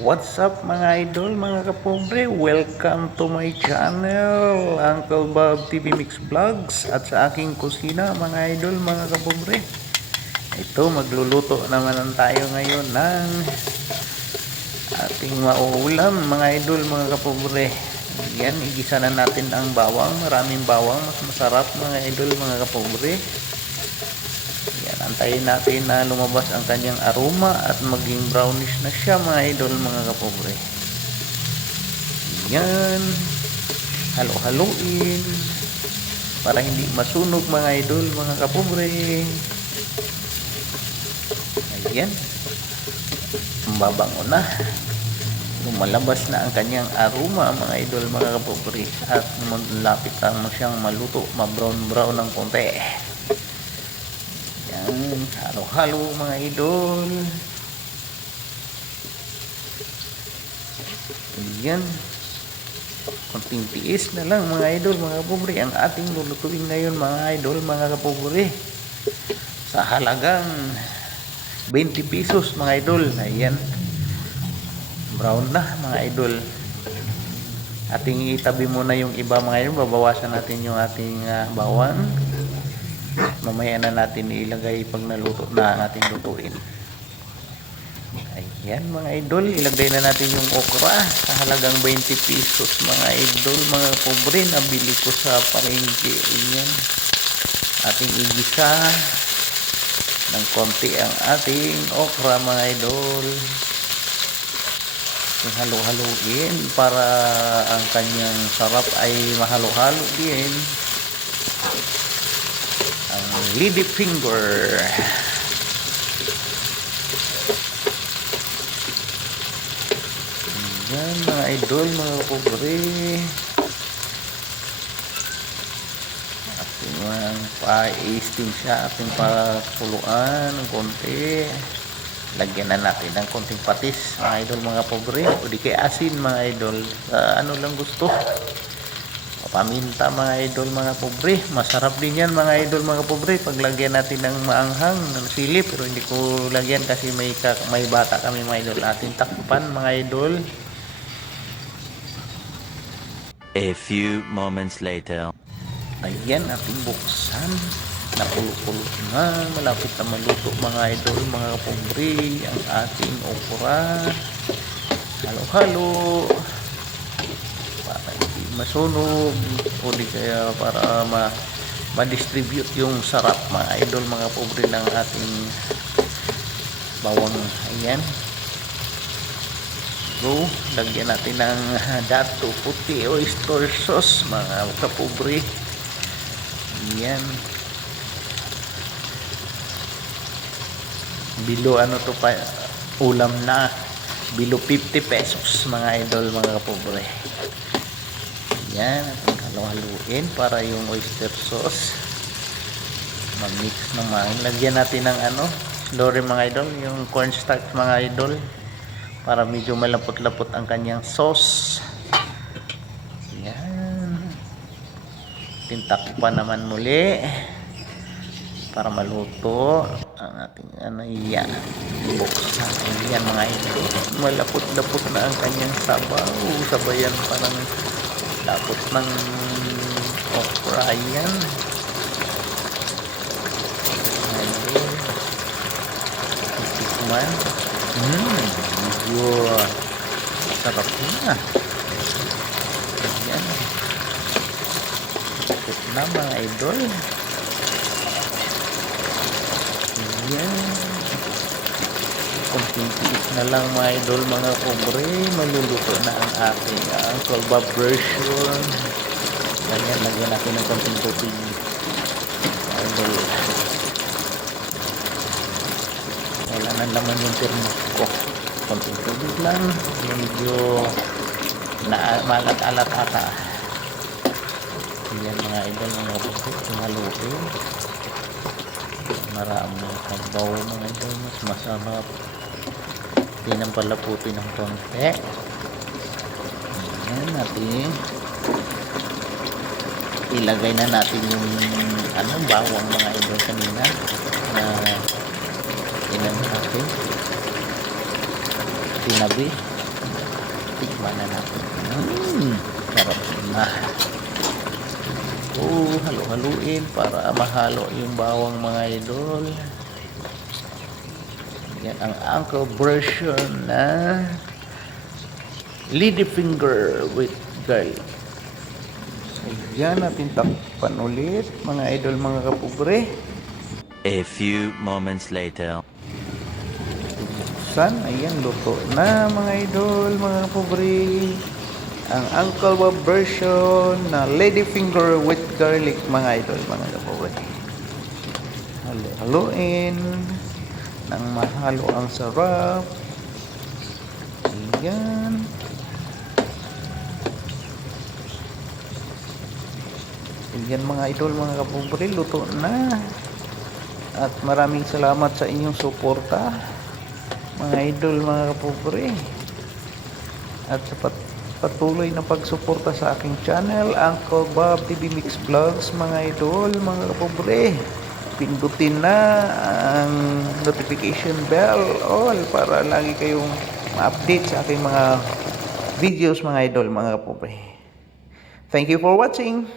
What's up mga idol, mga kapobre? Welcome to my channel, Uncle Bob TV Mix Vlogs. At sa aking kusina mga idol, mga kapobre, ito magluluto naman tayo ngayon ng ating mauulam mga idol, mga kapobre. Yan, igisa na natin ang bawang. Maraming bawang, mas masarap mga idol, mga kapobre. Yan, antayin natin na lumabas ang kanyang aroma at maging brownish na siya mga idol, mga kapobre. Yan, halo-haluin para hindi masunog mga idol, mga kapobre. Ayan, mababango na, lumalabas na ang kanyang aroma mga idol, mga kapobre, at malapit na siyang maluto, ma-brown ng konti. Yan, halo-halo mga idol. Yan, konting tiis na lang mga idol, mga kapobre, ang ating lulutuin ngayon mga idol, mga kapobre, sa halagang 20 pesos mga idol. Ayan, brown na mga idol. Ating itabi muna yung iba mga idol, babawasan natin yung ating bawang. Mamaya na natin ilagay pag naluto na ang ating lutuin. Ayan mga idol, ilagay na natin yung okra sa halagang 20 pesos mga idol, mga pobre, nabili ko sa palengke. Ayan, ating igisa ng konti ang ating okra mga idol. Halo-haluin para ang kanyang sarap ay mahalo-halo din. Ang lady finger. Yan mga idol, mga pobre, ating pa-steam siya, ating pakuluan ng konti. Lagyan na natin ng konting patis mga idol, mga pobre, o di kay asin mga idol, ano lang gusto, paminta mga idol, mga pobre. Masarap din yan mga idol, mga pobre, paglagyan natin ng maanghang ng sili, pero hindi ko lagyan kasi may bata kami mga idol. Ating takpan mga idol. A few moments later. Ayan, ating buksan. Napulo-pulo na, malapit na maluto mga idol, mga pobre, ang ating okra. Halo-halo para hindi masunog, o di kaya para ma-distribute yung sarap mga idol, mga pobre, ng ating bawang. Ayan, go, lagyan natin ng dato puti oyster sauce mga kapobre. Ayan, bilo ano to pa, ulam na bilo 50 pesos mga idol, mga kapobre. Yan, ating halo-haluin para yung oyster sauce mag-mix naman. Lagyan natin ng slurry mga idol, yung cornstarch mga idol, para medyo malapot-lapot ang kanyang sauce. Yan, tintakpan naman muli para maluto ang ating yan, buksan. Yan mga idol, malapot-lapot na ang kanyang sabaw, sabayan parang lapot ng okra. Yan, ayun, titikman. Medyo sarap na. Ayan, tikot na mga idol. Ayan, konting tiis na lang mga idol, mga pobre, maluluto na ang ating Uncle Bob version. Ganyan, lagyan natin ng konting tubig idol. Wala na naman yung thermos ko, konting tubig lang, medyo maalat-alat ata. Ayan mga idol, mga pobre, haluin. Maraming sabaw mga idol, mas masarap. Pinampalaputin ng konti. Ayan, natin ilagay na natin yung bawang mga idol kanina na natin tinabi. Tikman na natin. Sarap na. Halo-haluin para mahalo yung bawang mga idol. Yan ang uncle version na lady finger with garlic. Ayan, natin takpan ulit mga idol, mga kapobre. A few moments later. Ayan, luto na mga idol, mga kapobre. Ang Uncle Bob version na lady finger with garlic mga idol, mga kapobre. Halo-haluin nang mahalo ang sarap. Ayan. Ayan mga idol, mga kapobre, luto na. At maraming salamat sa inyong suporta mga idol, mga kapobre. At sa patuloy na pagsuporta sa aking channel, Uncle Bob TV Mix Vlogs mga idol, mga kapobre. Pindutin na ang notification bell all para lagi kayong ma-update sa aking mga videos mga idol, mga kapobre. Thank you for watching.